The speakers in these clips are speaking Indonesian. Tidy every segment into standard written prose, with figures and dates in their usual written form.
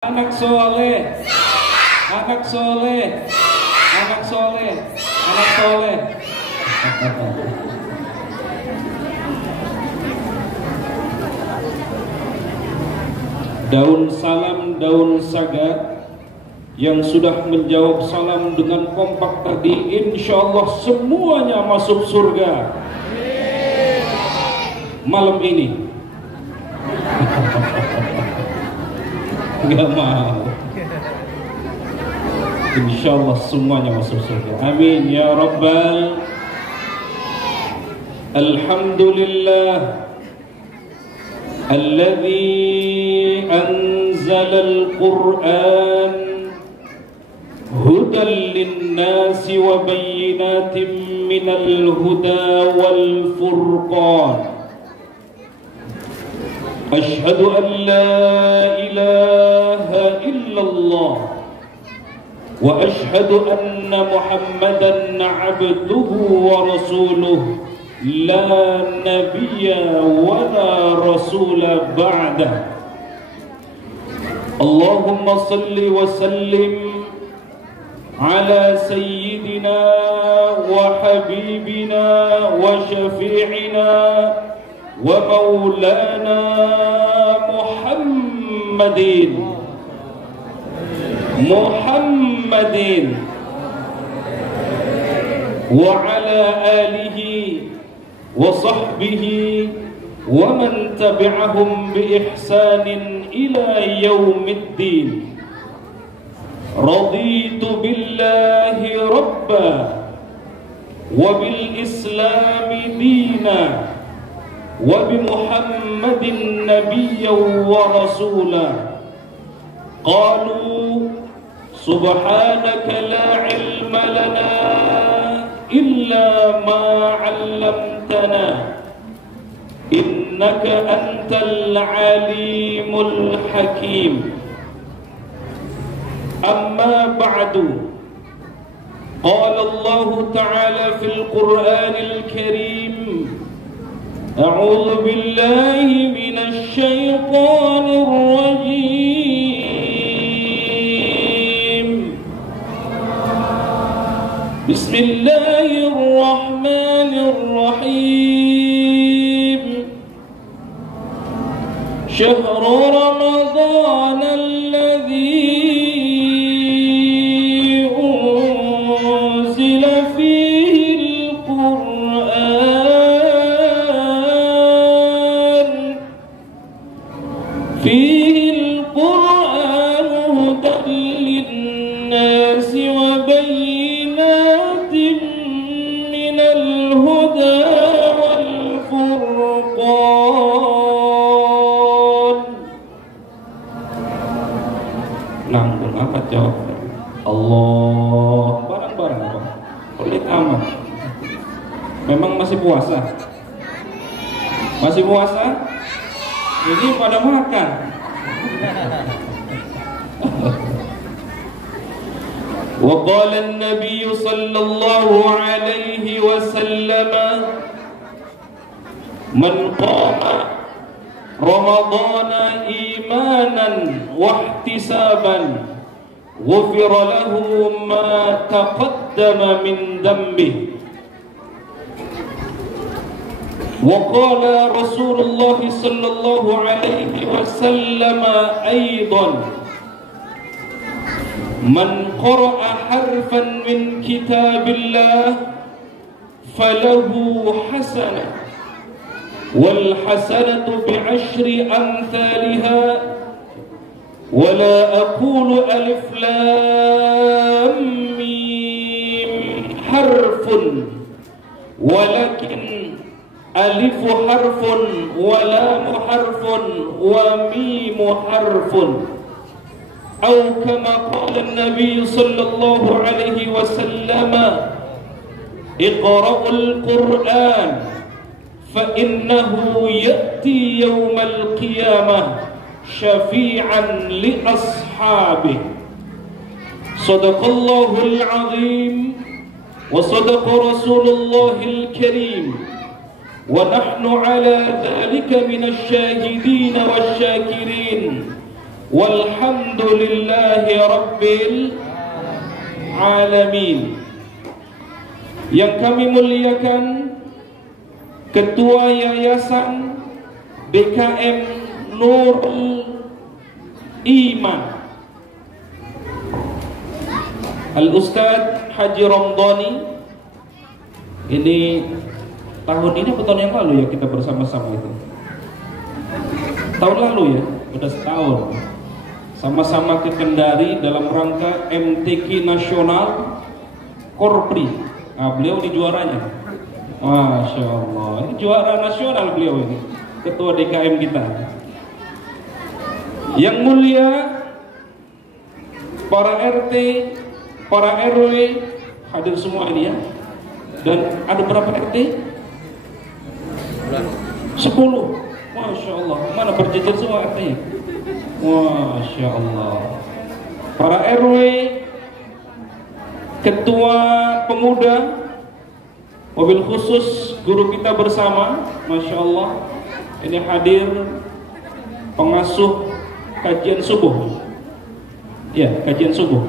Anak soleh, anak soleh, anak soleh, anak soleh. Daun salam, daun saga yang sudah menjawab salam dengan kompak tadi, insya Allah semuanya masuk surga malam ini. Gak mau. Insya Allah semuanya masuk surga. Amin ya Rabbal. Alhamdulillah alladzi anzala al-Qur'an hudan lin-nasi wa bayyinatin minal huda wal furqan. Ashhadu an la ilaha illallah wa ashhadu anna Muhammadan abduhu wa rasuluh la nabiyya wa la rasula ba'dah. Allahumma salli wa sallim ala sayyidina wa habibina wa syafi'ina wa maulana Muhammadin wa ala alihi wa sahbihi wa man tabi'ahum bi ihsanin ila yaumiddin. Raditu billahi rabba wa bil islami dina wa bi Muhammadin nabiyyan wa rasula. Qalu subhanaka la ilma lana illa ma 'allamtana innaka antal alimul hakim. Amma ba'du. Qala Allah ta'ala fil Qur'anil Karim, أعوذ بالله من الشيطان الرجيم. بسم الله الرحمن الرحيم. شهر رمضان الذي أنزل فيه القرآن هدى للناس وبينات من الهدى والفرقان. Nanggung apa jawabnya? Allah, barang-barang apa? Pelit amat. Memang masih puasa? Masih puasa? Ini pada makan. Wa qala an-nabiy sallallahu alaihi wasallam, man qama ramadhana imanan wa ihtisaban ghufira lahu ma taqaddama min dhanbihi. وقال رسول الله صلى الله عليه وسلم أيضا، من قرأ حرفا من كتاب الله فله حسنة والحسنة بعشر أمثالها ولا أقول ألف لام ميم حرف ولكن ألف حرف ولام حرف وميم حرف، أو كما قال النبي صلى الله عليه وسلم، اقرأوا القرآن فإنه يأتي يوم القيامة شفيعا لأصحابه. صدق الله العظيم وصدق رسول الله الكريم ونحن على ذلك من الشاهدين والشاكرين. Walhamdulillahi Rabbil Alamin. Yang kami muliakan Ketua Yayasan BKM Nurul Iman Al-Ustadz Haji Ramdhani. Ini tahun ini atau tahun yang lalu ya kita bersama-sama itu? Tahun lalu ya, udah setahun. Sama-sama ke Kendari dalam rangka MTQ Nasional Korpri. Nah, beliau ini juaranya. Masya Allah, ini juara nasional beliau ini, ketua DKM kita. Yang mulia para RT, para RW hadir semua ini ya. Dan ada berapa RT? 10. Masya Allah, mana berjejer semua RT? Masya Allah. Para RW, ketua pemuda, mobil khusus guru kita bersama, Masya Allah. Ini hadir pengasuh kajian subuh. Ya, kajian subuh.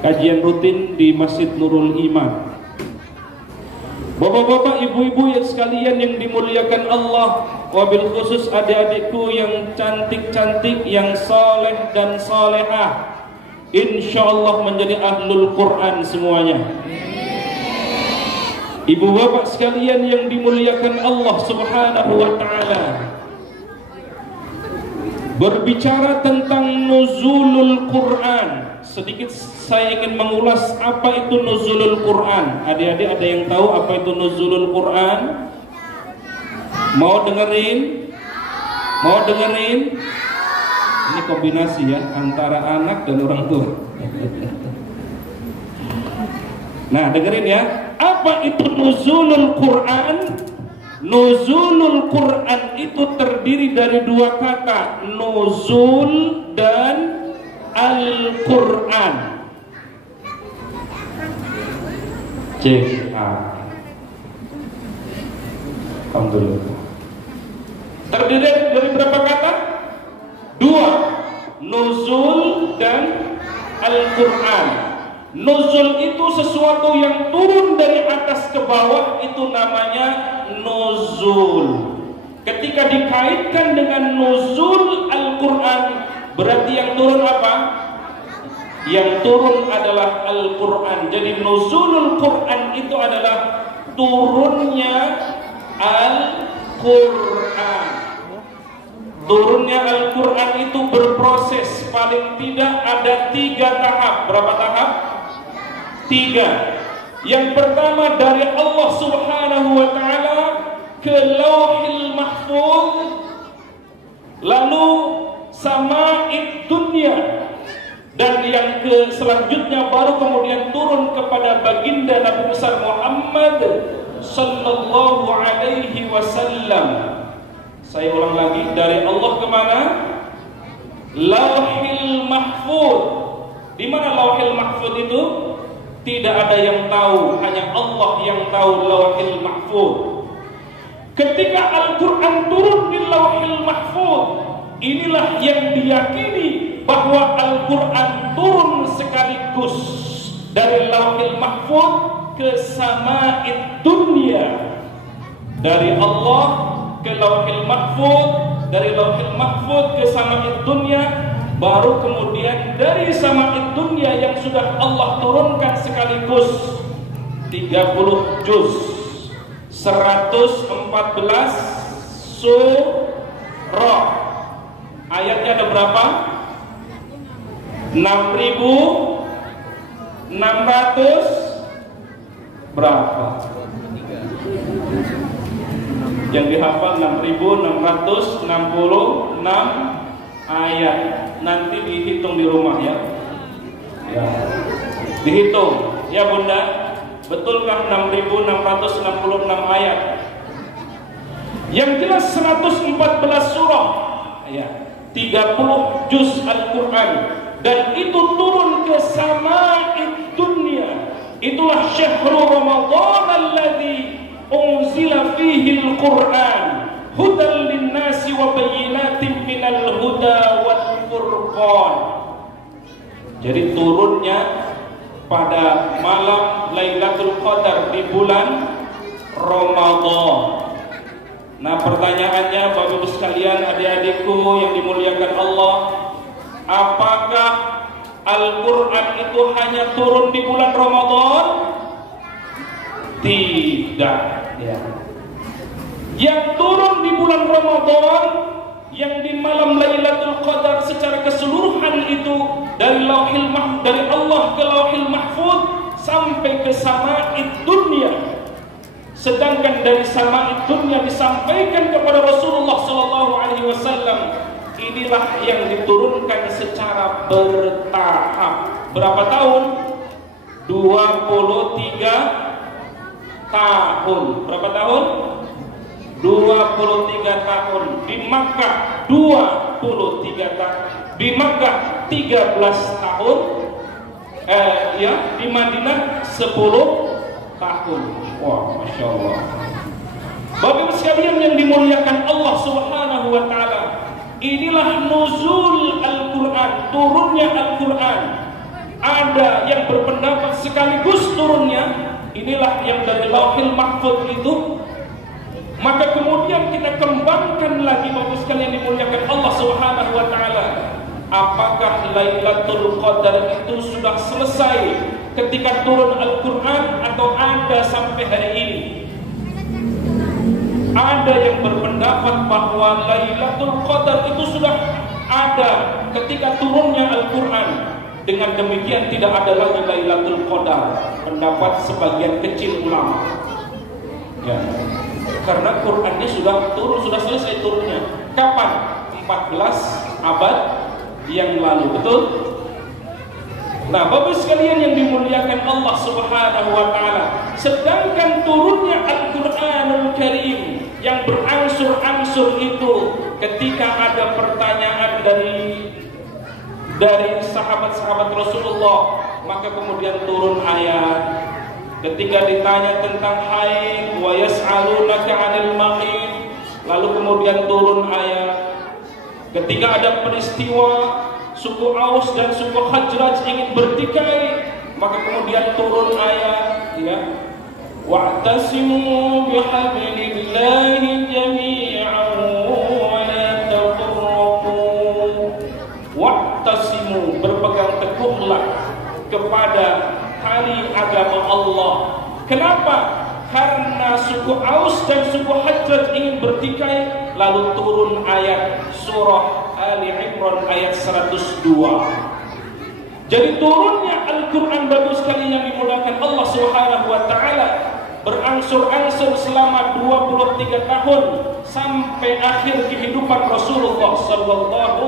Kajian rutin di Masjid Nurul Iman. Bapak-bapak, ibu-ibu yang sekalian yang dimuliakan Allah, wabil khusus adik-adikku yang cantik-cantik, yang saleh dan salehah, insyaallah menjadi ahlul Quran semuanya. Ibu bapak sekalian yang dimuliakan Allah Subhanahu wa ta'ala, berbicara tentang nuzulul Quran, sedikit saya ingin mengulas apa itu nuzulul Quran. Adik-adik ada yang tahu apa itu nuzulul Quran? Mau dengerin? Mau dengerin? Ini kombinasi ya antara anak dan orang tua. Nah, dengerin ya. Apa itu nuzulul Quran? Nuzulul Quran itu terdiri dari dua kata, nuzul dan Al-Quran. Cek Alhamdulillah. Terdiri dari berapa kata? Dua, nuzul dan Al-Quran. Nuzul itu sesuatu yang turun dari atas ke bawah, itu namanya nuzul. Ketika dikaitkan dengan nuzul Al-Quran, berarti yang turun apa? Yang turun adalah Al-Quran. Jadi nuzulul Quran itu adalah turunnya Al-Quran. Turunnya Al-Quran itu berproses, paling tidak ada 3 tahap. Berapa tahap? 3. Yang pertama dari Allah Subhanahu wa ta'ala ke Lauhil Mahfuz, lalu Sama'id Dunya, dan yang ke selanjutnya baru kemudian turun kepada baginda Nabi besar Muhammad sallallahu alaihi wasallam. Saya ulang lagi, dari Allah kemana? Lauhil Mahfuz. Di mana Lauhil Mahfuz itu? Tidak ada yang tahu, hanya Allah yang tahu Lauhil Mahfuz. Ketika Al-Quran turun di Lauhil Mahfuz, inilah yang diyakini bahwa Al-Quran turun sekaligus dari Lauhil Mahfuz ke Sama'id Dunya. Dari Allah ke Lauhil Mahfuz, dari Lauhil Mahfuz ke Sama'id Dunya, baru kemudian dari Sama'id Dunya yang sudah Allah turunkan sekaligus 30 juz, 114 surah. Ayatnya ada berapa? 6.600 berapa? Yang dihafal 6.666 ayat. Nanti dihitung di rumah ya. Ya. Dihitung. Ya Bunda, betulkah 6.666 ayat? Yang jelas 114 surah. Ya. 30 juz Al-Quran, dan itu turun ke Sama'id Dunya. Itulah syahrul Ramadan alladzi unzila fihi Al-Quran hudan lin-nasi wa bayyinatin minal huda wal Ramadan. Jadi turunnya pada malam Lailatul Qadar di bulan Ramadan. Nah, pertanyaannya Bapak Ibu sekalian, adik-adikku yang dimuliakan Allah, apakah Al-Quran itu hanya turun di bulan Ramadan? Tidak, ya. Yang turun di bulan Ramadan, yang di malam Lailatul Qadar secara keseluruhan itu dari Allah ke Lauhil Mahfuz sampai ke Sama'id Dunya. Sedangkan dari Sama'id Dunya disampaikan kepada Rasulullah SAW. Inilah yang diturunkan secara bertahap. Berapa tahun? 23 tahun. Berapa tahun? 23 tahun. Di Makkah 23 tahun. Di Makkah 13 tahun. Di Madinah 10 tahun. Wah, Masya Allah. Bapak Ibu sekalian yang dimuliakan Allah Subhanahu wa Ta'ala, inilah nuzul Al-Quran, turunnya Al-Quran. Ada yang berpendapat sekaligus turunnya, inilah yang dari Lauhil Mahfuz itu. Maka kemudian kita kembangkan lagi Bapak sekalian dimuliakan Allah Subhanahu wa Ta'ala. Apakah Lailatul Qadar itu sudah selesai ketika turun Al-Quran atau ada sampai hari ini? Ada yang berpendapat bahwa Lailatul Qadar itu sudah ada ketika turunnya Al-Quran. Dengan demikian tidak ada lagi Lailatul Qadar. Pendapat sebagian kecil ulama, ya. Karena Qurannya sudah turun, sudah selesai turunnya. Kapan? 14 abad yang lalu, betul? Nah, Bapak sekalian yang dimuliakan Allah Subhanahu wa Ta'ala, sedangkan turunnya Al-Quranul Karim yang berangsur-angsur itu ketika ada pertanyaan dari sahabat-sahabat Rasulullah, maka kemudian turun ayat. Ketika ditanya tentang haid, wa yas'alunaka 'anil mahid, lalu kemudian turun ayat. Ketika ada peristiwa suku Aus dan suku Khazraj ingin bertikai, maka kemudian turun ayat, ya. Wa'tasimu bihablillahi jami'an wa la tafarraqu. Wa'tasimu, berpegang teguhlah kepada tali agama Allah. Kenapa? Karena suku Aus dan suku Khazraj ingin bertikai, lalu turun ayat surah Ali Imran ayat 102. Jadi turunnya Al-Quran bagus sekali yang dimuliakan Allah Subhanahu wa Ta'ala berangsur-angsur selama 23 tahun sampai akhir kehidupan Rasulullah sallallahu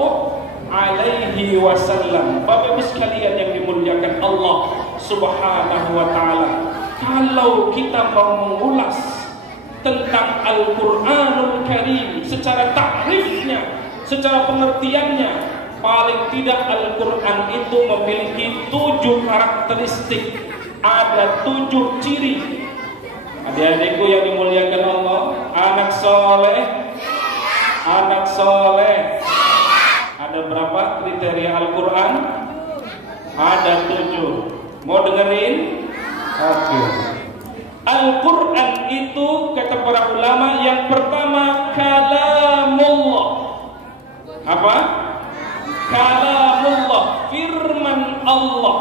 alaihi wasallam. Bapak Ibu sekalian yang dimuliakan Allah Subhanahu wa Ta'ala, kalau kita mau mengulas tentang Al-Quranul Karim secara takrifnya, secara pengertiannya, paling tidak Al-Quran itu memiliki 7 karakteristik, ada 7 ciri. Adik-adikku yang dimuliakan Allah, anak soleh. Ada berapa kriteria Al-Quran? Ada 7. Mau dengerin? Oke. Al-Quran itu kata para ulama, yang pertama kalamullah. Apa? Kalamullah, firman Allah.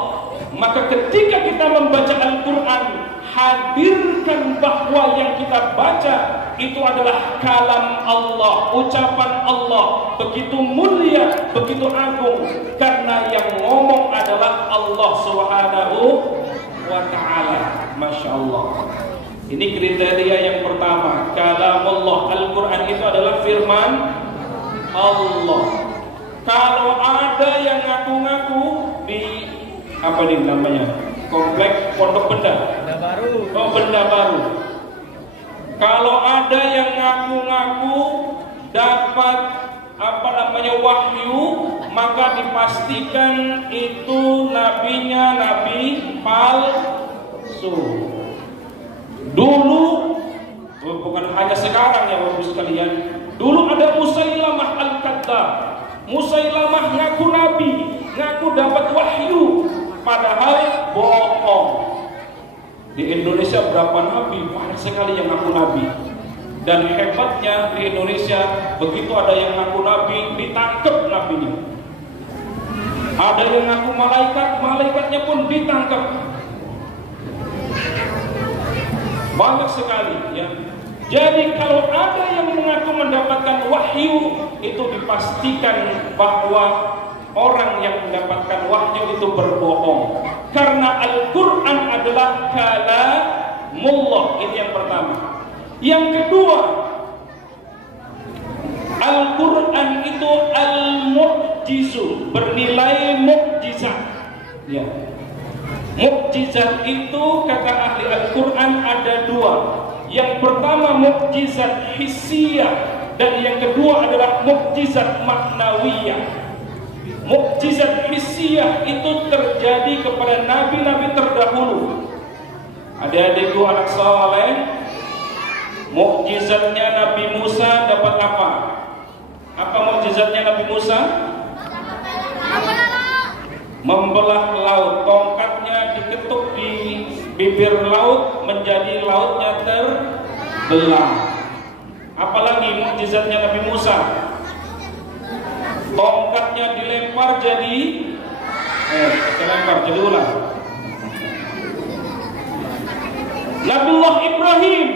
Maka ketika kita membaca Al-Quran, hadirkan bahwa yang kita baca itu adalah kalam Allah, ucapan Allah, begitu mulia, begitu agung, karena yang ngomong adalah Allah Subhanahu wa Ta'ala. Masya Allah. Ini kriteria yang pertama, kalamullah. Al-Quran itu adalah firman Allah. Kalau ada yang ngaku-ngaku di apa nih namanya, komplek Pondok Benda, Benda Baru. Kalau ada yang ngaku-ngaku dapat apa namanya wahyu, maka dipastikan itu nabinya nabi palsu. Dulu, bukan hanya sekarang ya Bapak sekalian. Dulu ada Musailamah Al-Kadzdzab. Musailamah ngaku nabi, ngaku dapat wahyu, padahal bohong. Di Indonesia berapa nabi? Banyak sekali yang ngaku nabi. Dan hebatnya di Indonesia, begitu ada yang ngaku nabi, ditangkap nabinya. Ada yang ngaku malaikat, malaikatnya pun ditangkap. Banyak sekali ya. Jadi kalau ada yang mengaku mendapatkan wahyu, itu dipastikan bahwa orang yang mendapatkan wahyu itu berbohong. Karena Al-Quran adalah kalamullah. Ini yang pertama. Yang kedua, Al-Quran itu al-mu'jizu, bernilai mukjizat. Ya. Mukjizat itu kata ahli Al-Quran ada dua. Yang pertama mukjizat hissiyah, dan yang kedua adalah mukjizat maknawiyah. Mukjizat hissiyah itu terjadi kepada nabi-nabi terdahulu. Adik-adikku anak soleh, mukjizatnya Nabi Musa dapat apa? Apa mukjizatnya Nabi Musa? Membelah laut, tongkatnya diketuk di bibir laut menjadi lautnya terbelah. Apalagi mukjizatnya Nabi Musa? Tongkatnya dilempar jadi jadi ular. Nabiullah Ibrahim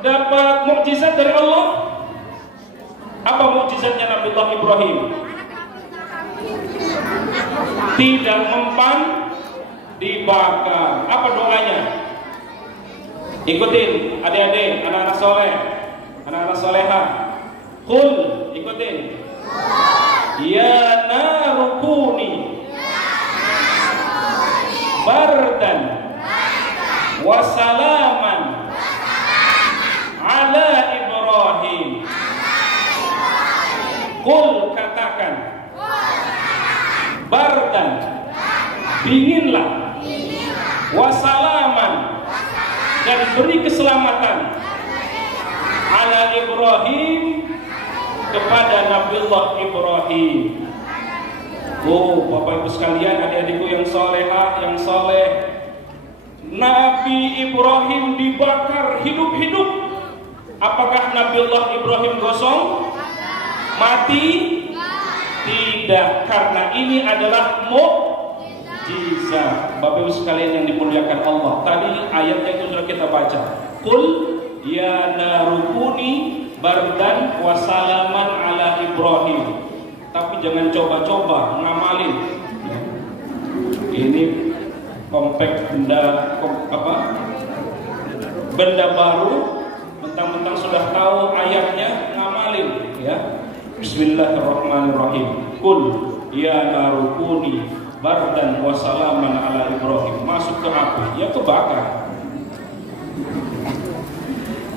dapat mukjizat dari Allah. Apa mukjizatnya Nabiullah Ibrahim? Tidak mempan dibakar. Apa doanya? Ikutin adik-adik, anak-anak soleh, anak-anak soleha. Qul, ikutin. Ya narukuni bardan wa salaman ala Ibrahim. Qul, katakan, bardan, dinginlah, wasalaman, dan beri keselamatan ala Ibrahim, kepada Nabiullah Ibrahim. Oh, Bapak Ibu sekalian, adik-adikku yang soleha, yang soleh, Nabi Ibrahim dibakar hidup-hidup. Apakah Nabiullah Ibrahim gosong? Mati? Tidak, karena ini adalah mukjizat. Bapak Ibu sekalian yang dimuliakan Allah, tadi ayatnya itu sudah kita baca. Qul ya narukuni bardan wasalaman ala Ibrahim. Tapi jangan coba-coba ngamalin. Ini kompak benda baru, mentang-mentang sudah tahu ayatnya ngamalin ya. Bismillahirrahmanirrahim. Qul ya narukuni bardan wasalaman ala Ibrahim. Masuk ke api, ya kebakar.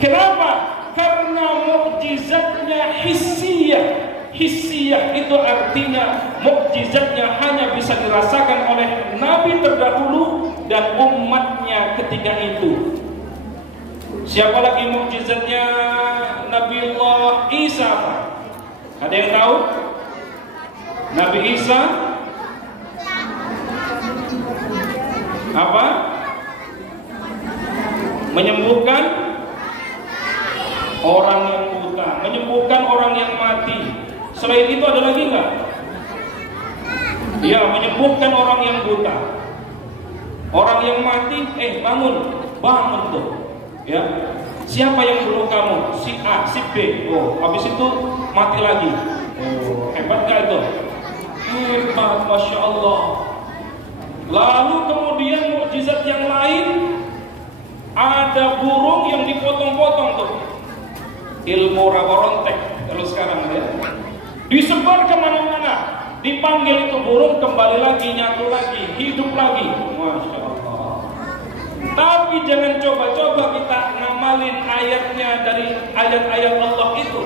Kenapa? Karena mukjizatnya hissiyah. Hissiyah itu artinya mukjizatnya hanya bisa dirasakan oleh nabi terdahulu dan umatnya ketika itu. Siapa lagi mukjizatnya Nabiullah Isa? Ada yang tahu? Nabi Isa apa? Menyembuhkan orang yang buta, menyembuhkan orang yang mati. Selain itu ada lagi enggak? Ya, menyembuhkan orang yang buta. Orang yang mati, bangun, bangun tuh. Ya. Siapa yang bunuh kamu? Si A, si B. Oh, habis itu mati lagi. Oh, hebat gak itu? Hebat, Masya Allah. Lalu kemudian mukjizat yang lain, ada burung yang dipotong-potong tuh. Ilmu rawa-rontek kalau sekarang ya. Disebar kemana-mana, dipanggil itu burung kembali lagi, nyatu lagi, hidup lagi. Masya Allah. Tapi jangan coba-coba kita ngamalin ayatnya dari ayat-ayat Allah itu,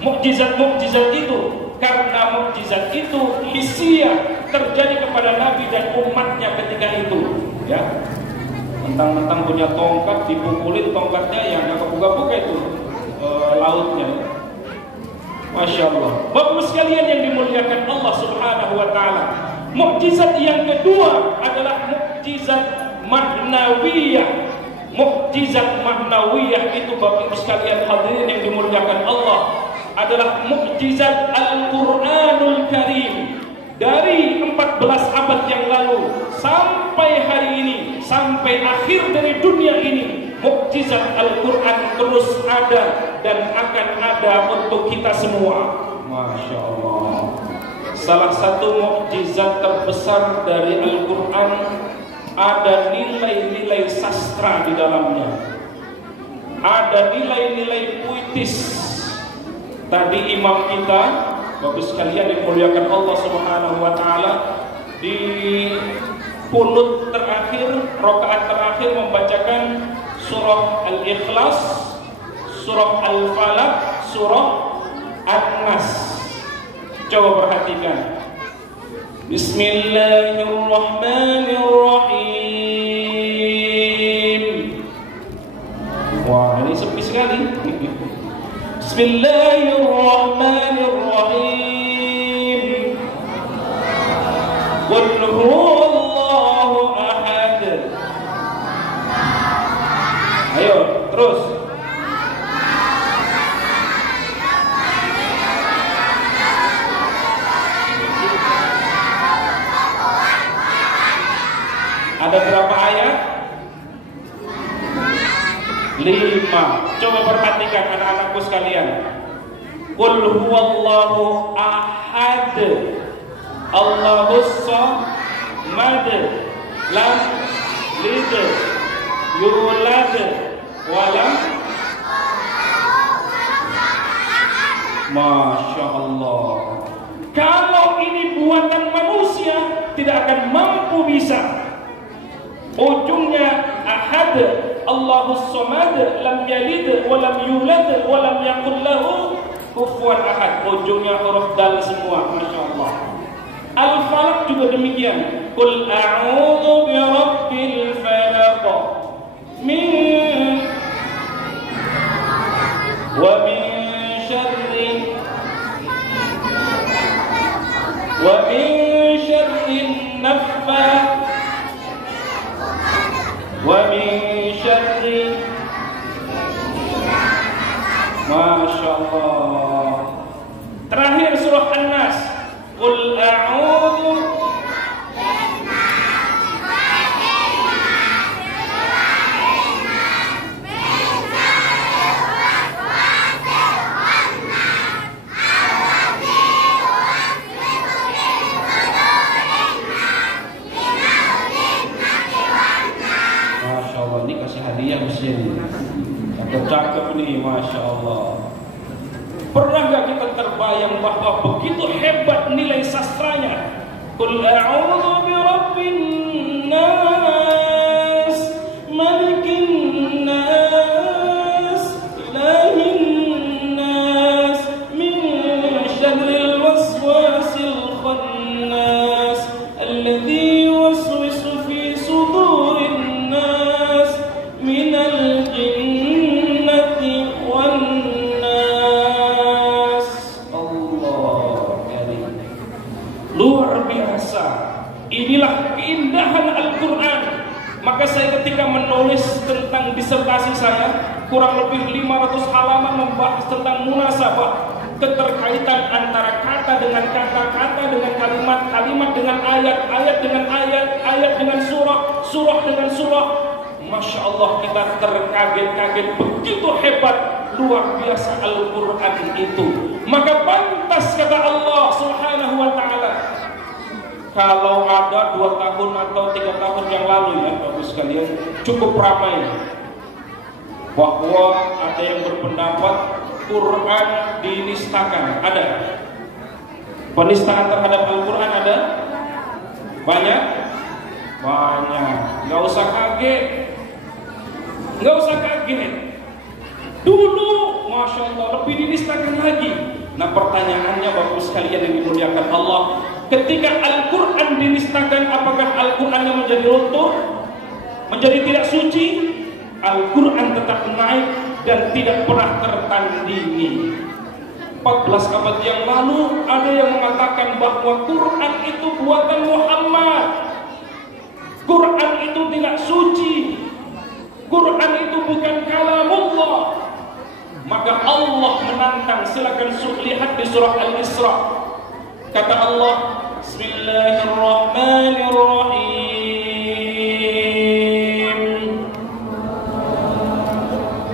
mukjizat-mukjizat itu, karena mukjizat itu hissiyah, terjadi kepada Nabi dan umatnya ketika itu. Ya, mentang-mentang punya tongkat, dipukulin tongkatnya yang nggak kebuka-buka itu lautnya. Masya Allah. Bapak sekalian yang dimuliakan Allah Subhanahu wa Ta'ala, mukjizat yang kedua adalah mukjizat maknawiyah. Mukjizat maknawiyah itu Bapak sekalian hadirin yang dimuliakan Allah adalah mukjizat Al-Quranul Karim. Dari 14 abad yang lalu sampai hari ini, sampai akhir dari dunia ini, mukjizat Al-Quran terus ada dan akan ada untuk kita semua. Masya Allah. Salah satu mukjizat terbesar dari Al-Quran, ada nilai-nilai sastra di dalamnya, ada nilai-nilai puitis. Tadi imam kita, Bapak sekalian dimuliakan Allah Subhanahu wa Ta'ala, di kunut terakhir, rakaat terakhir membacakan surah Al-Ikhlas, surah Al-Falaq, surah An-Nas. Coba perhatikan. Bismillahirrahmanirrahim. Wah, ini sepi sekali. Bismillahirrahmanirrahim. Qul huwallahu ahad. Ayo, terus. Ada berapa ayat? 5. Coba perhatikan anak-anakku sekalian. Qul huwallahu ahad, Allahus samad, lam yalid yulad walam. Masya Allah. Kalau ini buatan manusia tidak akan mampu bisa. Ujungnya ahad, Allahus samad, lam yalid wa lam yulad wa lam yakul lahu kufuwan ahad. Ujungnya huruf dal semua. Masya Allah. Al-Falaq juga demikian. Qul a'udzu birabbil falaq min wa min syarri naffats wa min syarri. Masya Allah. Terakhir surah An-Nas. Qul a'udzu cakep nih, Masya Allah. Pernah gak kita terbayang bahwa begitu hebat nilai sastranya? Qul a'udzu birabbin nas, malikin nas, ilahin nas, min syarril waswasil khannas, alladzi yuwaswisu fi sudurin nas, minal jinnati wan nas. Allah karim. Luar biasa. Inilah keindahan Al-Quran. Maka saya ketika menulis tentang disertasi saya, kurang lebih 500 halaman membahas tentang munasabah, keterkaitan antara kata dengan kata-kata dengan kalimat-kalimat dengan ayat-ayat dengan ayat-ayat dengan surah dengan surah. Masya Allah, kita terkaget-kaget, begitu hebat, luar biasa Al-Quran itu. Maka pantas kata Allah Subhanahu wa Ta'ala, kalau ada 2 tahun atau 3 tahun yang lalu ya Bapak sekalian, cukup ramai bahwa ada yang berpendapat Quran dinistakan. Ada penistaan terhadap Al-Quran, ada banyak. Nggak usah kaget, nggak usah kaget. Dulu Masya Allah lebih dinistakan lagi. Nah pertanyaannya Bapak sekalian yang dimuliakan Allah, ketika Al-Quran dinistakan, apakah Al-Qurannya menjadi runtuh, menjadi tidak suci? Al-Quran tetap naik dan tidak pernah tertandingi. 14 abad yang lalu ada yang mengatakan bahwa Quran itu buatan Muhammad. Quran itu tidak suci. Quran itu bukan kalamullah. Maka Allah menantang, silakan lihat di surah Al-Isra. Kata Allah, Bismillahirrahmanirrahim.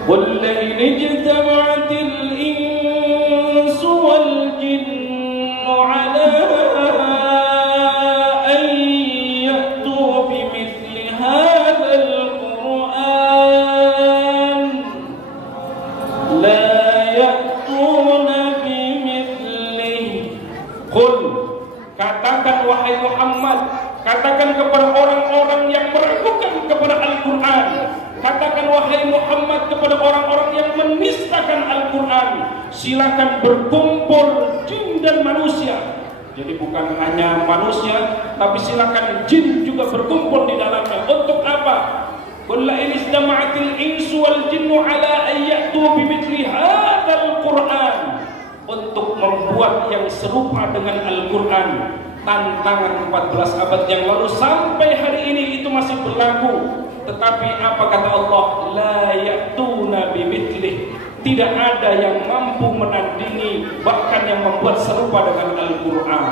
Qul la in ijtama'atil insu wal jinnu 'ala an ya'tu bimithli hadzal Qur'an la ya'tuna bimithlihi. Qul, katakan wahai Muhammad, katakan kepada orang-orang yang meragukan kepada Al-Quran, katakan wahai Muhammad kepada orang-orang yang menistakan Al-Quran, silakan berkumpul jin dan manusia. Jadi bukan hanya manusia, tapi silakan jin juga berkumpul di dalamnya. Untuk apa? Qul la in istama'atil insu wal jinnu 'ala an ya'tu bimithli hadzal Qur'an. Untuk membuat yang serupa dengan Al-Quran. Tantangan 14 abad yang lalu sampai hari ini itu masih berlaku. Tetapi apa kata Allah? La ya'tuna bimithlihi. Tidak ada yang mampu menandingi, bahkan yang membuat serupa dengan Al-Quran.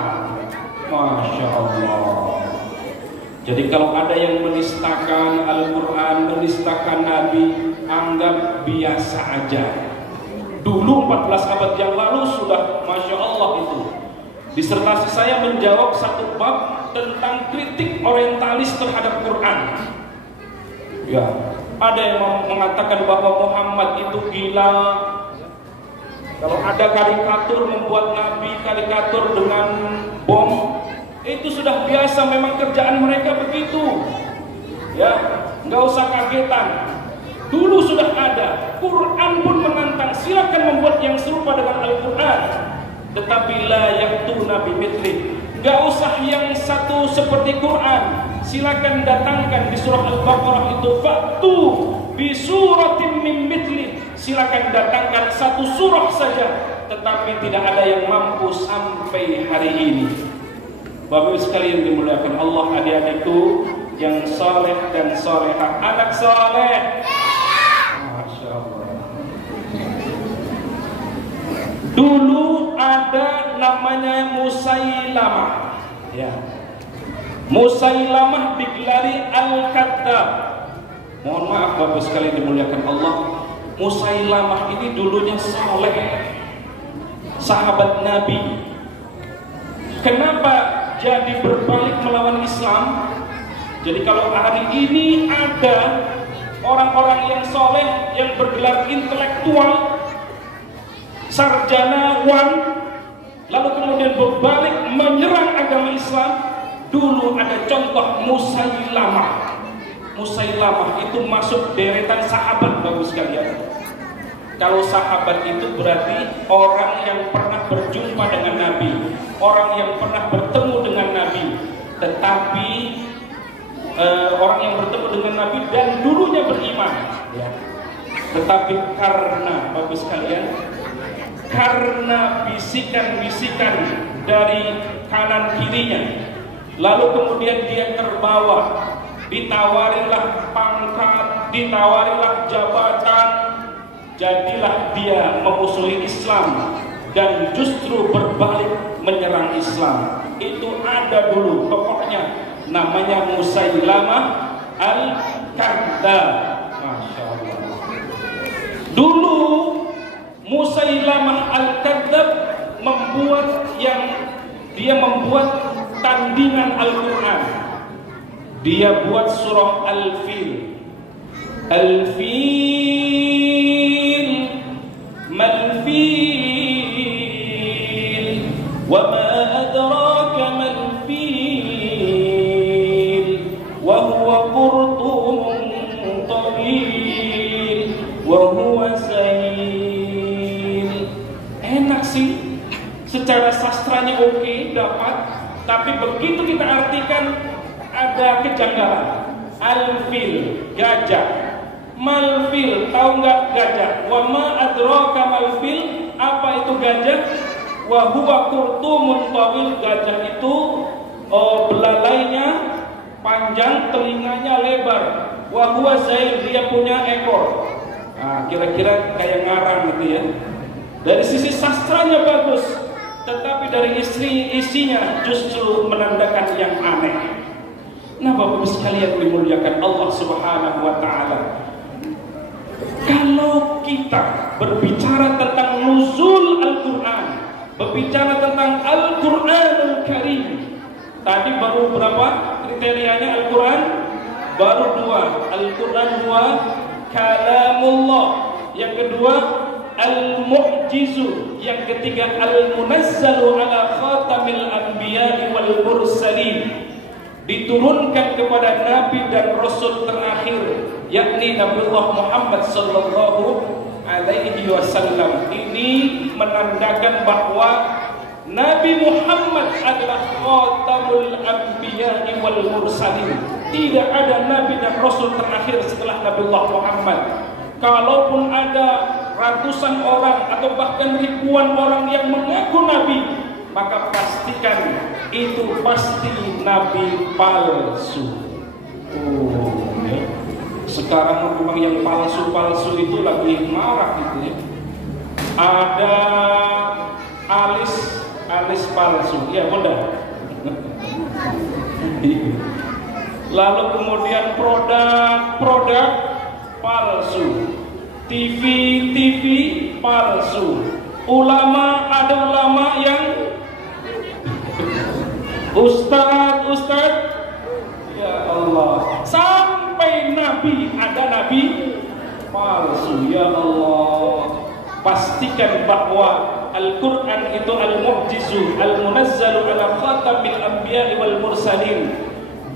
Masya Allah. Jadi kalau ada yang menistakan Al-Quran, menistakan Nabi, anggap biasa aja. Dulu 14 abad yang lalu sudah Masya Allah itu. Disertasi saya menjawab satu bab tentang kritik orientalis terhadap Quran. Ya, ada yang mengatakan bahwa Muhammad itu gila. Kalau ada karikatur membuat Nabi karikatur dengan bom, itu sudah biasa, memang kerjaan mereka begitu. Ya, nggak usah kagetan. Dulu sudah ada. Quran pun menantang, silakan membuat yang serupa dengan Al-Quran. Tetapi la ya'tuna bimithlihi. Nggak usah yang satu seperti Quran. Silakan datangkan di surah Al-Baqarah itu, fa'tu bi suratin min mithli. Silakan datangkan satu surah saja, tetapi tidak ada yang mampu sampai hari ini. Bapak Ibu sekalian dimuliakan Allah, adik-adikku yang saleh dan salehah, anak saleh. Masya Allah. Dulu ada namanya Musailamah. Ya. Musailamah digelari Al-Kadzdzab. Mohon maaf Bapak sekalian dimuliakan Allah, Musailamah ini dulunya saleh, sahabat Nabi. Kenapa jadi berbalik melawan Islam? Jadi kalau hari ini ada orang-orang yang soleh, yang bergelar intelektual, sarjanawan, lalu kemudian berbalik menyerang agama Islam. Dulu ada contoh Musailamah. Musailamah itu masuk deretan sahabat, bagus sekalian. Kalau sahabat itu berarti orang yang pernah berjumpa dengan Nabi, orang yang pernah bertemu dengan Nabi, tetapi orang yang bertemu dengan Nabi dan dulunya beriman, ya. Tetapi karena, bagus sekalian, karena bisikan-bisikan dari kanan kirinya, lalu kemudian dia terbawa, ditawarilah pangkat, ditawarilah jabatan, jadilah dia memusuhi Islam dan justru berbalik menyerang Islam. Itu ada dulu, pokoknya namanya Musailamah Al-Kadzdzab. Masya Allah. Dulu Musailamah Al-Kadzdzab membuat tandingan Al-Quran. Dia buat surah Al-Fil. Al-Fil mal-Fil wa ma adraka mal-Fil wa huwa qurtumun tawil wa huwa sayil. Enak sih, secara sastranya oke, dapat, tapi begitu kita artikan ada kejanggalan. Al-Fil, gajah. Mal-Fil, tahu nggak gajah? Wa ma adraka mal-Fil, Apa itu gajah? Wa huwa qurtumun tawil. Gajah itu belalainya panjang, telinganya lebar. Wa huwa zail, dia punya ekor. Nah, kira-kira kayak ngarang gitu ya. Dari sisi sastranya bagus, tetapi dari isinya justru menandakan yang aneh. Nah, Bapak Ibu sekalian dimuliakan Allah Subhanahu wa taala. Kalau kita berbicara tentang nuzul Al-Qur'an, berbicara tentang Al-Qur'anul Karim, tadi baru berapa kriterianya Al-Qur'an? Baru 2. Al-Qur'an huwa kalamullah. Yang kedua Al-Mu'jizu. Yang ketiga Al-Munazzalu ala khatamil anbiya'i wal mursalin. Diturunkan kepada nabi dan rasul terakhir, yakni Nabiullah Muhammad sallallahu alaihi wasallam. Ini menandakan bahwa Nabi Muhammad adalah khatamul anbiya'i wal mursalin. Tidak ada nabi dan rasul terakhir setelah Nabiullah Muhammad. Kalaupun ada ratusan orang atau bahkan ribuan orang yang mengaku nabi, maka pastikan itu pasti nabi palsu. Ya. Sekarang memang yang palsu-palsu itu lagi marak gitu ya. Ada alis palsu, ya Bunda. Lalu kemudian produk palsu, TV palsu, ada ulama yang Ustadz, ya Allah, sampai nabi, ada nabi palsu, ya Allah. Pastikan bahwa Al-Quran itu Al-Mu'jizu, Al-Munazzalu ala khatamil anbiya'i wal mursalin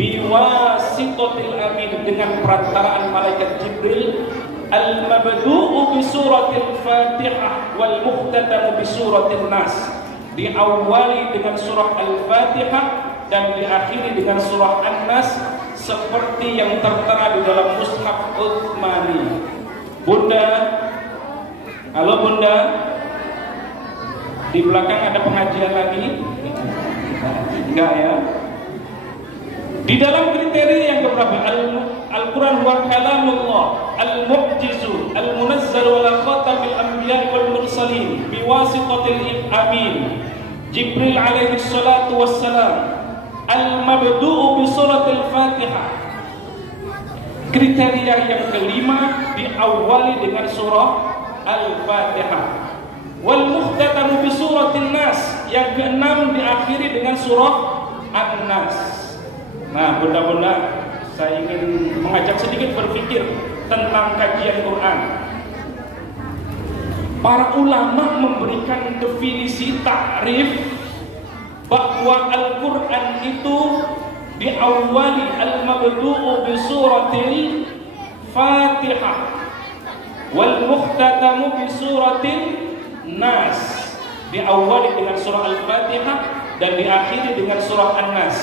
biwasitatil amin, dengan perantaraan malaikat Jibril. Al-mabdu'u bi suratil Fatihah wal muhtatamu bi suratil Nas. Diawali dengan surah Al-Fatihah dan diakhiri dengan surah An-Nas, seperti yang tertera di dalam Mushaf Utsmani. Bunda, halo Bunda, di belakang ada pengajian lagi? Enggak ya? Di dalam kriteria yang keberapa? Al-Quran wa kalamullah, Al-Mu'jizu, Al-Munazzalu ala khatamil anbiya'i wal mursalin biwasitatil amin Jibril alaihi salatu wassalam. Al-mabdu'u bi suratil Fatihah. Kriteria yang kelima diawali dengan surah Al-Fatihah. Wal muhtatamu bi suratil Nas. Yang keenam diakhiri dengan surah An-Nas. Nah, bunda-bunda, saya ingin mengajak sedikit berpikir tentang kajian Quran. Para ulama memberikan definisi takrif bahwa Al-Quran itu diawali al-mabdu'u bi suratil Fatihah wal muhtatamu bi suratil Nas. Diawali dengan surah Al-Fatihah dan diakhiri dengan surah An-Nas.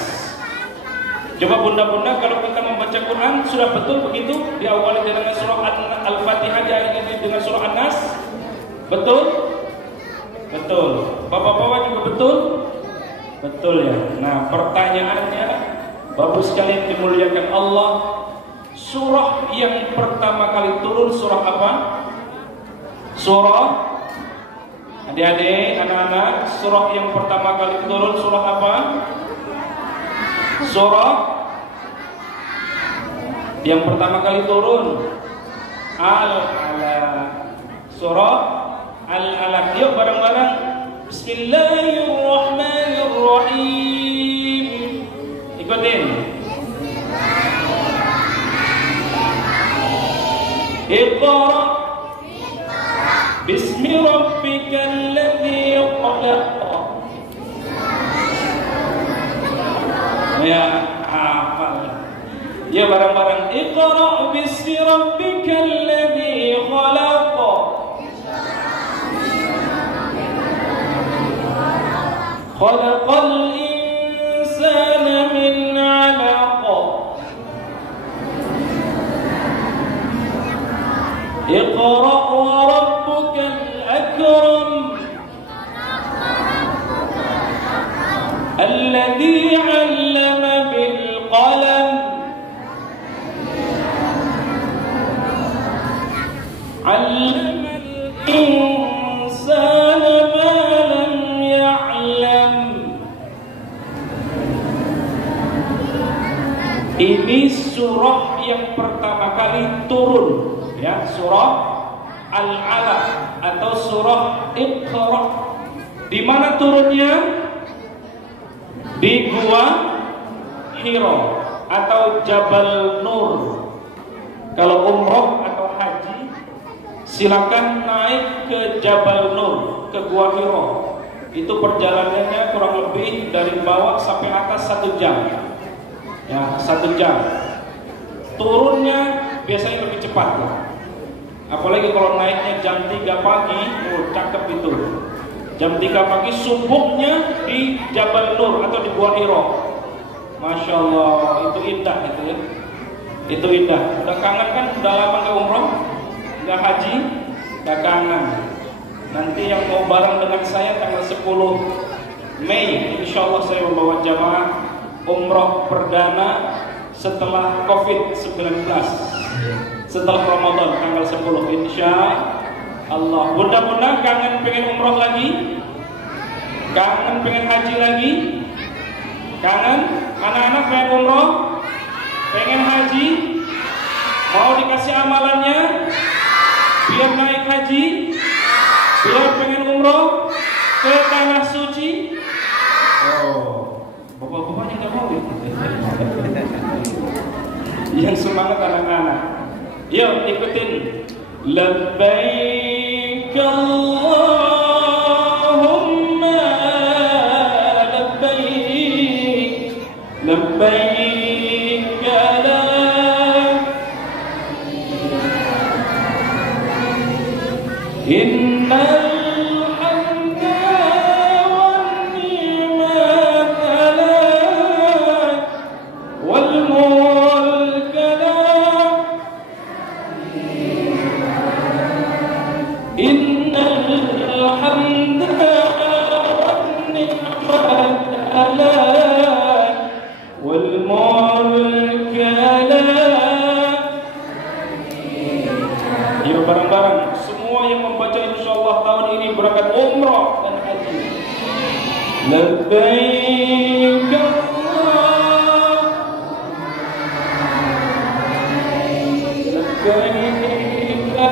Coba bunda-bunda, kalau kita membaca Quran sudah betul begitu? Diawali dengan surah Al-Fatihah, diakhiri dengan surah An-Nas? Betul? Betul. Bapak-bapak juga betul? Betul ya. Nah, pertanyaannya, Bapak sekalian dimuliakan Allah, surah yang pertama kali turun surah apa? Surah, adik-adik, anak-anak, surah yang pertama kali turun surah apa? Surah yang pertama kali turun Al-Alaq. Surah Al-Alaq. Yuk bareng-bareng. Bismillahirrahmanirrahim. Ikutin. Iqra Bismi rabbikal ladzi khalaq. Ya, hafal. Ya bareng-bareng. Iqra bismi rabbikal ladzi khalaq. Khalaqal insana min 'alaq. Iqra wa rabbukal akram. Ini surah yang pertama kali turun, ya, surah Al-Alaq atau surah Iqra. Di mana turunnya? Di Gua Hira atau Jabal Nur. Kalau umroh atau haji, silakan naik ke Jabal Nur, ke Gua Hira. Itu perjalanannya kurang lebih dari bawah sampai atas 1 jam. Ya, 1 jam. Turunnya biasanya lebih cepat. Apalagi kalau naiknya jam 3 pagi, cakep itu. Jam 3 pagi subuhnya di Jabal Nur atau di Gua Hira. Masya Allah, itu indah itu ya. Itu indah. Udah kangen kan? Udah lama ke umroh? Udah haji? Udah kangen. Nanti yang mau bareng dengan saya tanggal 10 Mei, insya Allah saya membawa jamaah umroh perdana setelah COVID-19, setelah Ramadan tanggal 10 insya Allah. Bunda-bunda kangen pengen umroh lagi? Kangen pengen haji lagi? Kangen? Anak-anak pengen umroh? Pengen haji? Mau dikasih amalannya? Biar naik haji? Biar pengen umroh ke tanah suci? Oh, bapak-bapaknya nggak mau ya? Yang semangat anak-anak. Yuk ikutin. Labbaik Allahumma labbaik, labbaik la innal hamda wan ni'mata lak wal mulka lak innal hamda wan ni'mata lak wal mulka lak. Yuk bareng-bareng semua yang membaca insyaallah tahun ini berangkat umrah dan haji. Labbaik Allah, labbaik la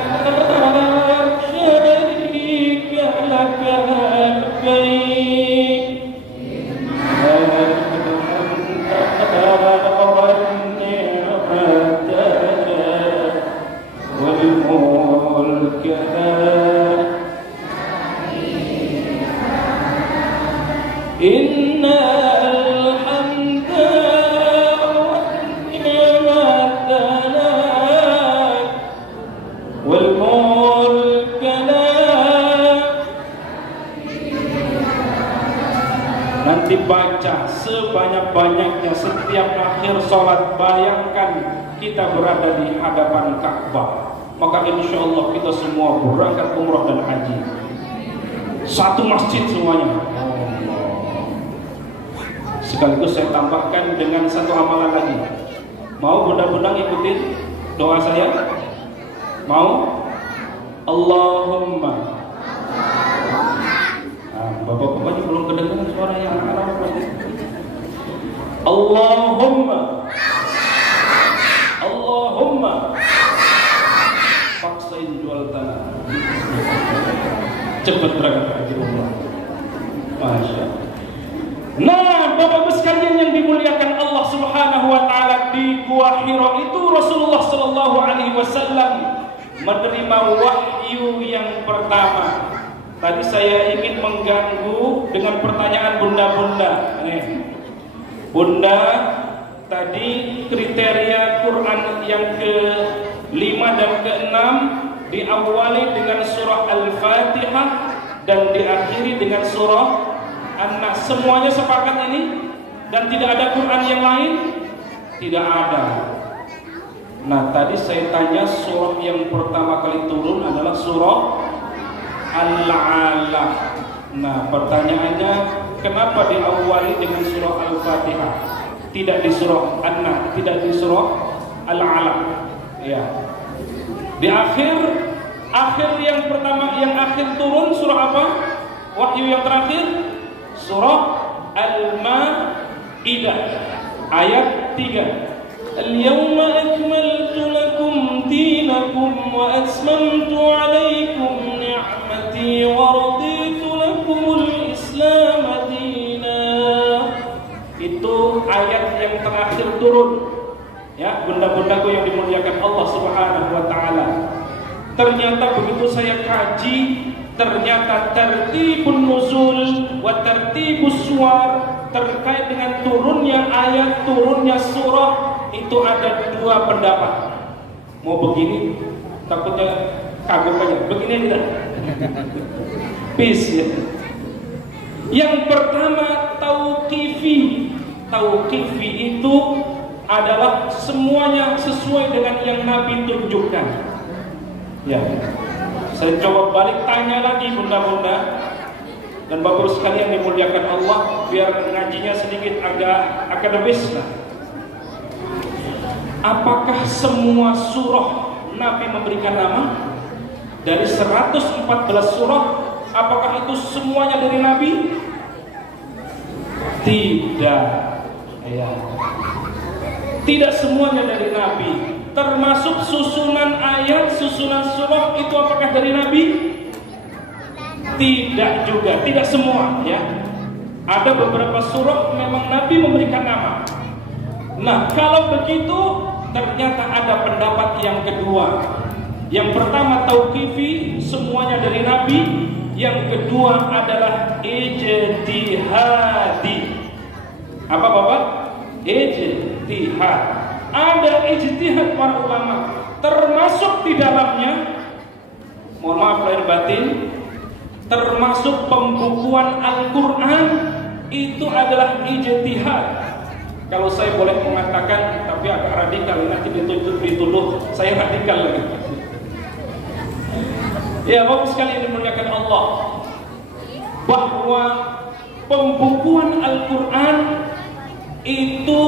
syarika lak labbaik innal hamda wan ni'mata lak wal mulka lak innal hamda wan ni'mata lak wal mulka lak. Nanti baca sebanyak-banyaknya setiap akhir sholat. Bayangkan kita berada di hadapan Ka'bah, maka insya Allah kita semua berangkat umrah dan haji. Satu masjid semuanya. Sekaligus saya tambahkan dengan satu amalan lagi. Mau bunda-bunda ikutin doa saya? Mau? Allahumma. Bapak-bapaknya belum kedengaran suara yang anak-anak. Allahumma, Allahumma paksain jual tanah. Cepat berangkat haji umrah. Masya Allah. Nah, Bapak-Ibu sekalian yang dimuliakan Allah Subhanahu wa taala, di Gua Hira itu Rasulullah sallallahu alaihi wasallam menerima wahyu yang pertama. Tadi saya ingin mengganggu dengan pertanyaan bunda-bunda. Bunda, tadi kriteria Quran yang ke-5 dan ke-6 diawali dengan surah Al-Fatihah dan diakhiri dengan surah An-Nas. Semuanya sepakat ini? Dan tidak ada Quran yang lain? Tidak ada. Nah, tadi saya tanya surah yang pertama kali turun adalah surah Al-Alaq. Nah, pertanyaannya, kenapa diawali dengan surah Al-Fatihah? Tidak di surah An-Nas, tidak di surah Al-Alaq. Ya. Di akhir yang pertama, yang akhir turun surah apa? Wahyu yang terakhir surah Al-Maidah ayat 3. Al-yawma akmaltu lakum dinakum wa atmamtu alaykum ni'mati wa raditu lakumul Islam dina. Itu ayat yang terakhir turun. Ya, bunda-bundaku yang dimuliakan Allah Subhanahu wa taala. Ternyata begitu saya kaji, ternyata tertibun nuzul wa tertibus suwar terkait dengan turunnya ayat, turunnya surah itu ada dua pendapat. Mau begini, takutnya kagum aja. Begini tidak? Peace ya. Yang pertama tauqifi. Tauqifi itu adalah semuanya sesuai dengan yang Nabi tunjukkan. Ya, saya coba balik tanya lagi bunda-bunda dan bapak sekalian dimuliakan Allah, biar ngajinya sedikit agak akademis. Apakah semua surah Nabi memberikan nama? Dari 114 surah, apakah itu semuanya dari Nabi? Tidak. Ya. Tidak semuanya dari Nabi. Termasuk susunan ayat, susunan surah itu apakah dari Nabi? Tidak juga, tidak semua ya. Ada beberapa surah memang Nabi memberikan nama. Nah, kalau begitu ternyata ada pendapat yang kedua. Yang pertama tauqifi, semuanya dari Nabi. Yang kedua adalah ijtihadi. Apa Bapak? Ijtihad. Ada ijtihad para ulama, termasuk di dalamnya, mohon maaf lahir batin, termasuk pembukuan Al-Quran itu adalah ijtihad. Kalau saya boleh mengatakan, tapi agak radikal, nanti dituduh saya radikal lagi. Ya Bapak sekalian dimuliakan Allah, bahwa pembukuan Al-Quran itu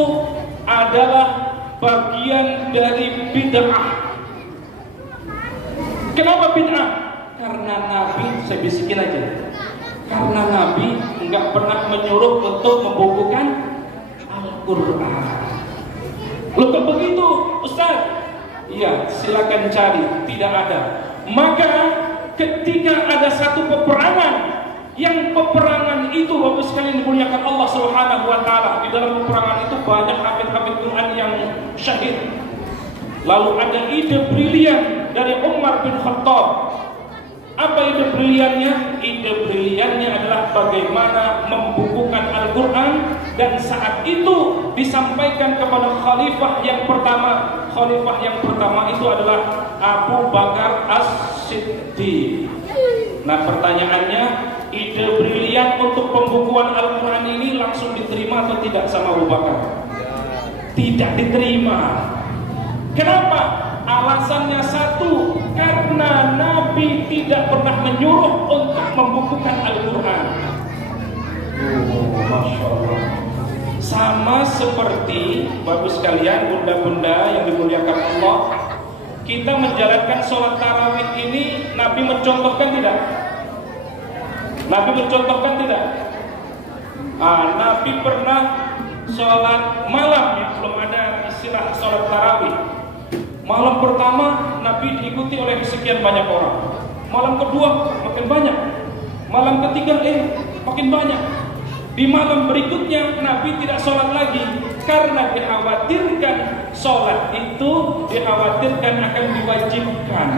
adalah bagian dari bid'ah. Kenapa bid'ah? Karena Nabi, saya bisikin aja, karena Nabi enggak pernah menyuruh untuk membukukan Al-Quran. Loh kok begitu Ustaz? Iya, silakan cari, tidak ada. Maka ketika ada satu peperangan, yang peperangan itu Bapak sekalian dimuliakan Allah Subhanahu wa taala, di dalam peperangan itu banyak hafid-hafid Quran yang syahid. Lalu ada ide brilian dari Umar bin Khattab. Apa ide briliannya? Ide briliannya adalah bagaimana membukukan Al-Quran, dan saat itu disampaikan kepada khalifah yang pertama. Khalifah yang pertama itu adalah Abu Bakar As-Siddiq. Nah pertanyaannya, ide brilian untuk pembukuan Al-Quran ini langsung diterima atau tidak sama Abu Bakar? Tidak diterima. Kenapa? Alasannya satu, karena Nabi tidak pernah menyuruh untuk membukukan Al-Quran. Masya Allah. Sama seperti Bapak sekalian, bunda-bunda yang dimuliakan Allah, kita menjalankan sholat tarawih ini, Nabi mencontohkan tidak? Nabi mencontohkan tidak? Nabi pernah sholat malam, ya, belum ada istilah sholat tarawih. Malam pertama Nabi diikuti oleh sekian banyak orang. Malam kedua makin banyak. Malam ketiga makin banyak. Di malam berikutnya Nabi tidak sholat lagi, karena dikhawatirkan sholat itu dikhawatirkan akan diwajibkan.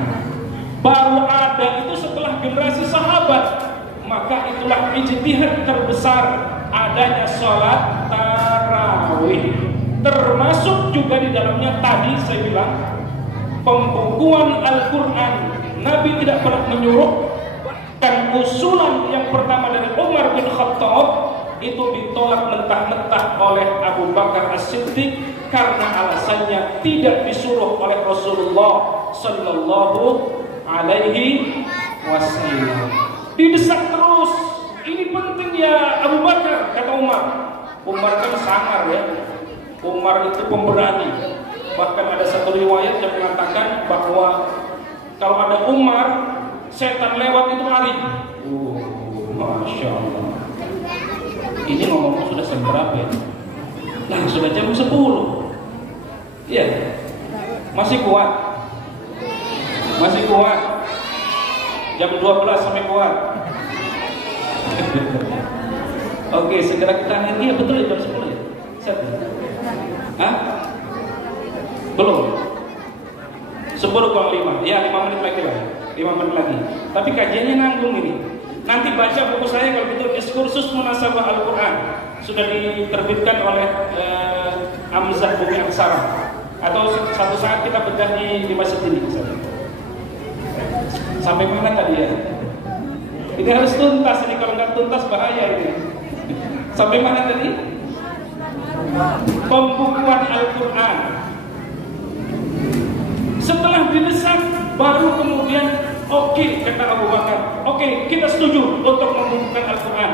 Baru ada itu setelah generasi sahabat. Maka itulah ijtihad terbesar, adanya sholat tarawih. Termasuk juga di dalamnya tadi saya bilang, pembukuan Al-Quran. Nabi tidak pernah menyuruh, dan usulan yang pertama dari Umar bin Khattab itu ditolak mentah-mentah oleh Abu Bakar As-Siddiq, karena alasannya tidak disuruh oleh Rasulullah Sallallahu Alaihi Wasallam. Didesak terus, ini penting ya Abu Bakar, kata Umar. Umar kan sangar ya, Umar itu pemberani. Bahkan ada satu riwayat yang mengatakan bahwa kalau ada Umar, setan lewat itu lari. Masya Allah. Ini ngomongnya sudah jam berapa ya? Nah sudah jam 10. Iya. Masih kuat. Masih kuat. Jam 12 sampai kuat. Oke, segera kita akhiri. Iya betul ya, jam 10 ya. Siap. Hah? Belum. 10:05. Ya, 5 menit lagi lah. 5 menit lagi. Tapi kajiannya nanggung ini. Nanti baca buku saya kalau gitu, Diskursus Munasabah Al-Quran. Sudah diterbitkan oleh Amzah Bumi Aksara. Atau satu saat kita bedah di masjid ini. Sampai mana tadi ya? Ini harus tuntas ini, kalau nggak tuntas bahaya ini. Sampai mana tadi? Pembukuan Al-Quran. Setelah didesak, baru kemudian oke, kata Abu Bakar, oke, kita setuju untuk membukukan Al-Quran.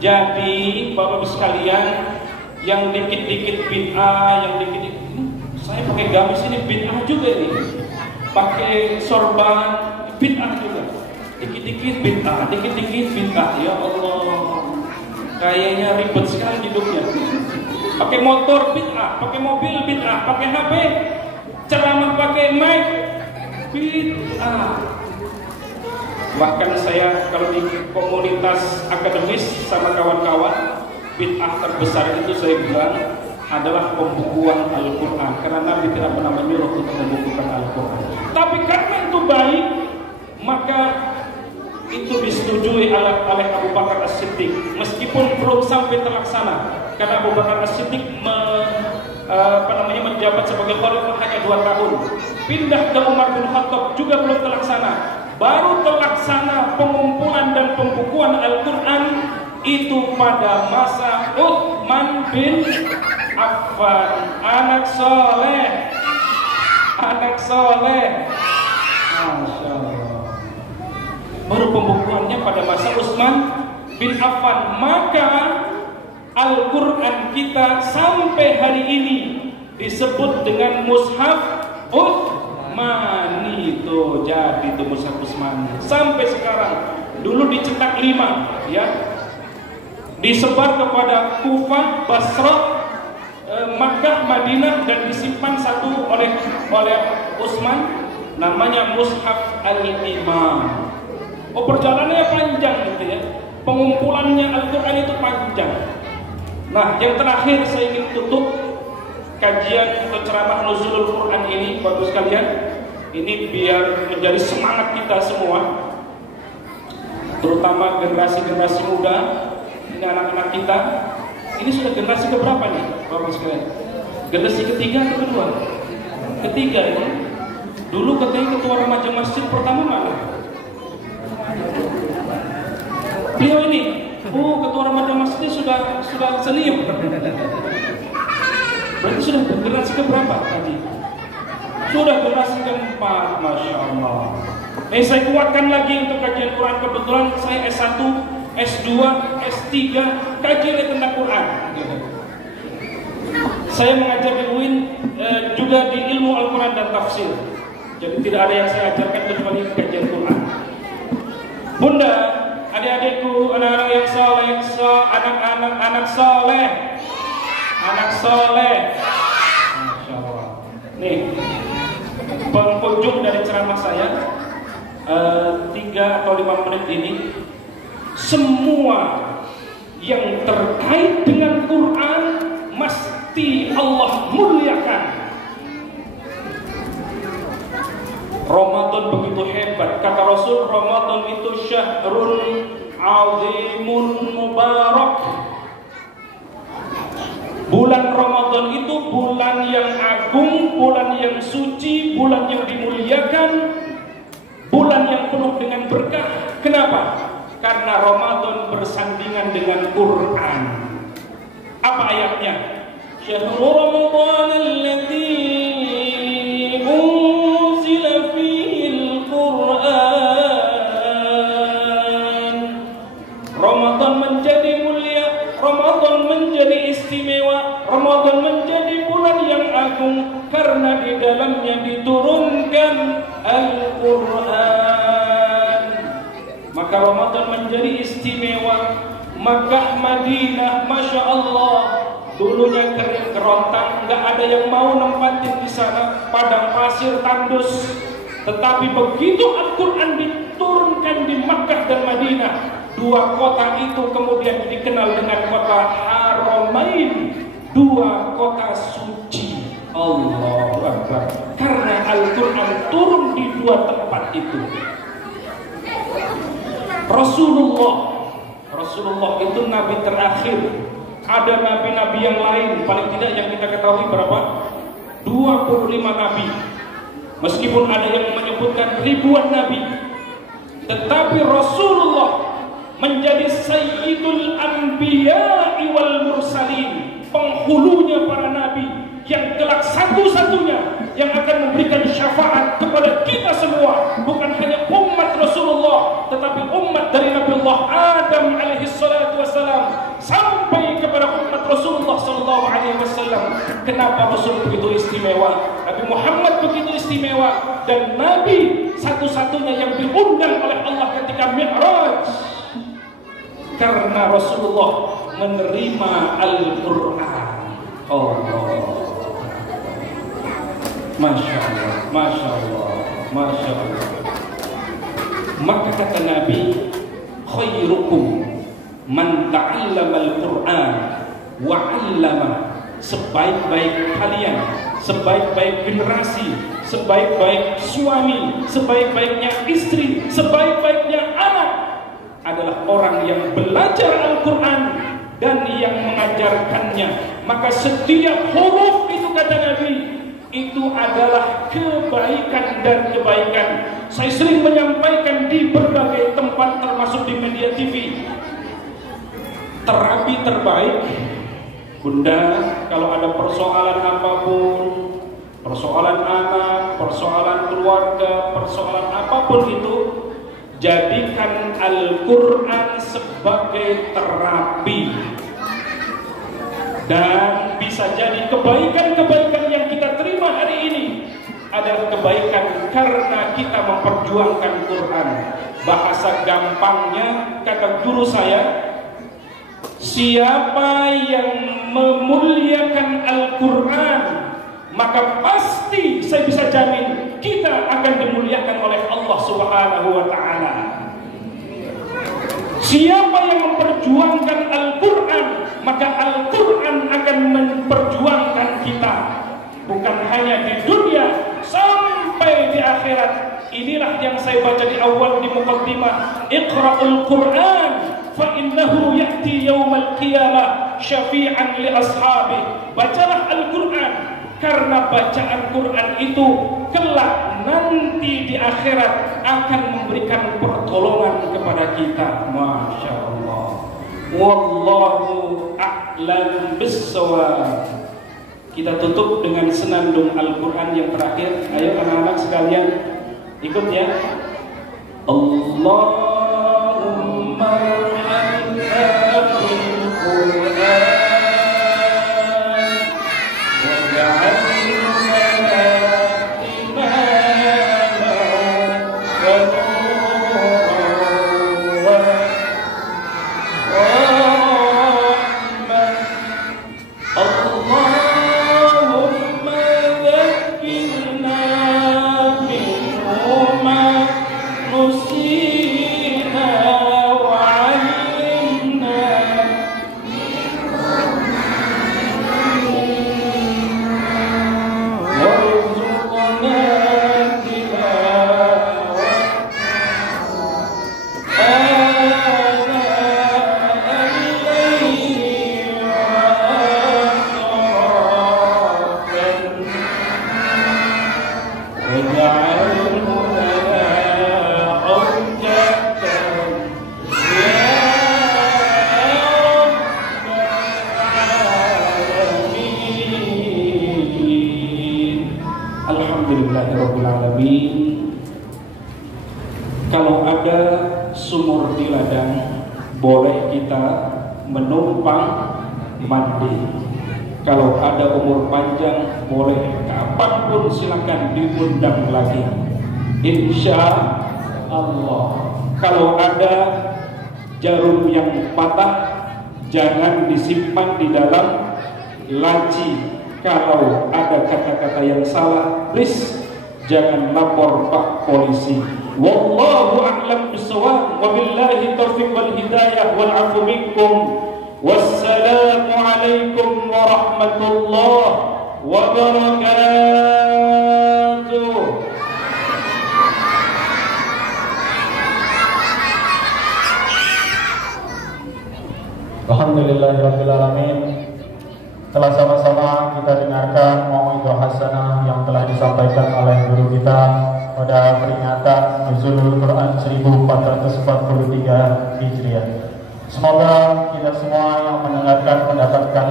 Jadi Bapak-Ibu sekalian, yang dikit-dikit bid'ah, yang dikit-dikit, saya pakai gamis ini bid'ah juga nih, pakai sorban bid'ah juga, dikit-dikit bid'ah, dikit-dikit bid'ah. Ya Allah, kayaknya ribet sekali hidupnya. Pakai motor bid'ah, pakai mobil bid'ah, pakai HP, ceramah pakai mic bid'ah. Bahkan saya kalau di komunitas akademis sama kawan-kawan, bid'ah terbesar itu saya bilang adalah pembukuan Al-Quran, karena Nabi tidak pernah menyuruh untuk membukukan Al-Quran. Tapi karena itu baik, maka itu disetujui oleh Abu Bakar As-Siddiq, meskipun belum sampai terlaksana, karena Abu Bakar As-Siddiq menjabat sebagai khalifah hanya 2 tahun. Pindah ke Umar bin Khattab juga belum terlaksana. Baru terlaksana pengumpulan dan pembukuan Al-Quran itu pada masa Utsman bin Affan, anak soleh, Masya Allah. Baru pembukuannya pada masa Utsman bin Affan. Maka Al-Quran kita sampai hari ini disebut dengan Mushaf Utsmani. Itu jadi itu Mushaf Utsmani sampai sekarang. Dulu dicetak 5 ya, disebar kepada Kufah, Basrah, Makkah, Madinah, dan disimpan satu oleh Utsman, namanya Mushaf Al-Imam. Oh, perjalanannya panjang gitu ya, pengumpulannya Al-Quran itu panjang. Nah, yang terakhir saya ingin tutup kajian atau ceramah Nuzulul Quran ini, Bapak sekalian, ini biar menjadi semangat kita semua, terutama generasi-generasi muda, ini anak-anak kita. Ini sudah generasi keberapa nih, Bapak sekalian? Generasi ketiga atau kedua? Ketiga ini. Dulu katanya ketua remaja masjid pertama mana? Beliau ini. Oh, ketua remaja masjid sudah senior. Berarti sudah generasi keberapa tadi? Sudah generasi keempat, Masya Allah. Saya kuatkan lagi untuk kajian Quran. Kebetulan saya S1, S2, S3 kajian tentang Quran. Saya mengajar di UIN juga di ilmu Al-Quran dan tafsir. Jadi tidak ada yang saya ajarkan kecuali kajian Quran. Bunda, adik-adikku, anak-anak yang soleh, anak-anak soleh, Masya Allah. Nih, penghujung dari ceramah saya 3 atau 5 menit ini, semua yang terkait dengan Quran mesti Allah muliakan. Ramadan begitu hebat, kata Rasul, Ramadan itu syahrun azimun mubarak. Bulan Ramadan itu bulan yang agung, bulan yang suci, bulan yang dimuliakan, bulan yang penuh dengan berkah. Kenapa? Karena Ramadan bersandingan dengan Quran. Apa ayatnya? Syahrul Ramadan alladzi unzila fihil Quran. Ramadan menjadi mulia, Ramadan menjadi istimewa, Ramadan menjadi bulan yang agung karena di dalamnya diturunkan Al-Quran. Maka Ramadan menjadi istimewa. Makkah, Madinah, Masya Allah, dulunya kering kerontang, nggak ada yang mau nempatin di sana, padang pasir tandus. Tetapi begitu Al-Quran diturunkan di Makkah dan Madinah, dua kota itu kemudian dikenal dengan kota Haramain, dua kota suci. Allahu Akbar. Karena Al-Quran turun di dua tempat itu. Rasulullah itu nabi terakhir. Ada nabi-nabi yang lain, paling tidak yang kita ketahui berapa? 25 nabi. Meskipun ada yang menyebutkan ribuan nabi, tetapi Rasulullah menjadi sayyidul anbiya'i wal mursalin, penghulunya para nabi, yang kelak satu-satunya yang akan memberikan syafaat kepada kita semua. Bukan hanya umat Rasulullah, tetapi umat dari Nabiullah Adam alaihi salatu wassalam sampai kepada umat Rasulullah sallallahu alaihi wasallam. Kenapa Rasul begitu istimewa? Nabi Muhammad begitu istimewa, dan Nabi satu-satunya yang diundang oleh Allah ketika Mi'raj. Karena Rasulullah menerima Al-Quran. Masya Allah, Masya Allah, Masya Allah. Maka kata Nabi, khairukum man ta'allama al-Quran wa 'allama. Sebaik-baik kalian, sebaik-baik generasi, sebaik-baik suami, sebaik-baiknya istri, sebaik-baiknya anak adalah orang yang belajar Al-Quran dan yang mengajarkannya. Maka setiap huruf itu, kata Nabi, itu adalah kebaikan dan kebaikan. Saya sering menyampaikan di berbagai tempat, termasuk di media TV. Terapi terbaik, Bunda, kalau ada persoalan apapun, persoalan anak, persoalan keluarga, persoalan apapun itu, jadikan Al-Quran sebagai terapi. Dan bisa jadi kebaikan-kebaikan yang kita terima hari ini adalah kebaikan karena kita memperjuangkan Quran. Bahasa gampangnya, kata guru saya, siapa yang memuliakan Al-Quran, maka pasti saya bisa jamin kita akan dimuliakan oleh Allah Subhanahu wa ta'ala. Siapa yang memperjuangkan Al-Quran, maka Al-Quran akan memperjuangkan kita. Bukan hanya di dunia, sampai di akhirat. Inilah yang saya baca di awal di muqaddimah. Iqra'ul Quran fa innahu ya'ti yawmal qiyamah syafi'an li ashabi. Bacalah Al-Quran, karena bacaan Quran itu kelak nanti di akhirat akan memberikan pertolongan kepada kita. Masya Allah. Wallahu a'lam bissawab. Kita tutup dengan senandung Al-Quran yang terakhir. Ayo anak-anak sekalian, ikut ya. Allahumma arhamna bil Quran Kalau ada sumur di ladang, boleh kita menumpang mandi. Kalau ada umur panjang, boleh kapanpun silakan diundang lagi. Insya Allah. Kalau ada jarum yang patah, jangan disimpan di dalam laci. Kalau ada kata-kata yang salah, please jangan lapor Pak Polisi. Wallahu a'lam bishawab. Wabillahi taufiq wal hidayah wal 'afu minkum. Wassalamu alaikum warahmatullahi wabarakatuh. Alhamdulillahirabbil alamin. Telah sama-sama kita dengarkan mau'izah hasanah yang telah disampaikan oleh guru kita pada peringatan Nuzulul Quran 1443 Hijriah. Semoga kita semua yang mendengarkan mendapatkan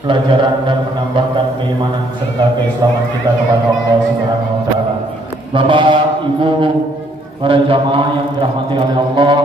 pelajaran dan menambahkan keimanan serta keislaman kita kepada Allah Subhanahu wa taala. Bapak, Ibu, para jamaah yang dirahmati oleh Allah,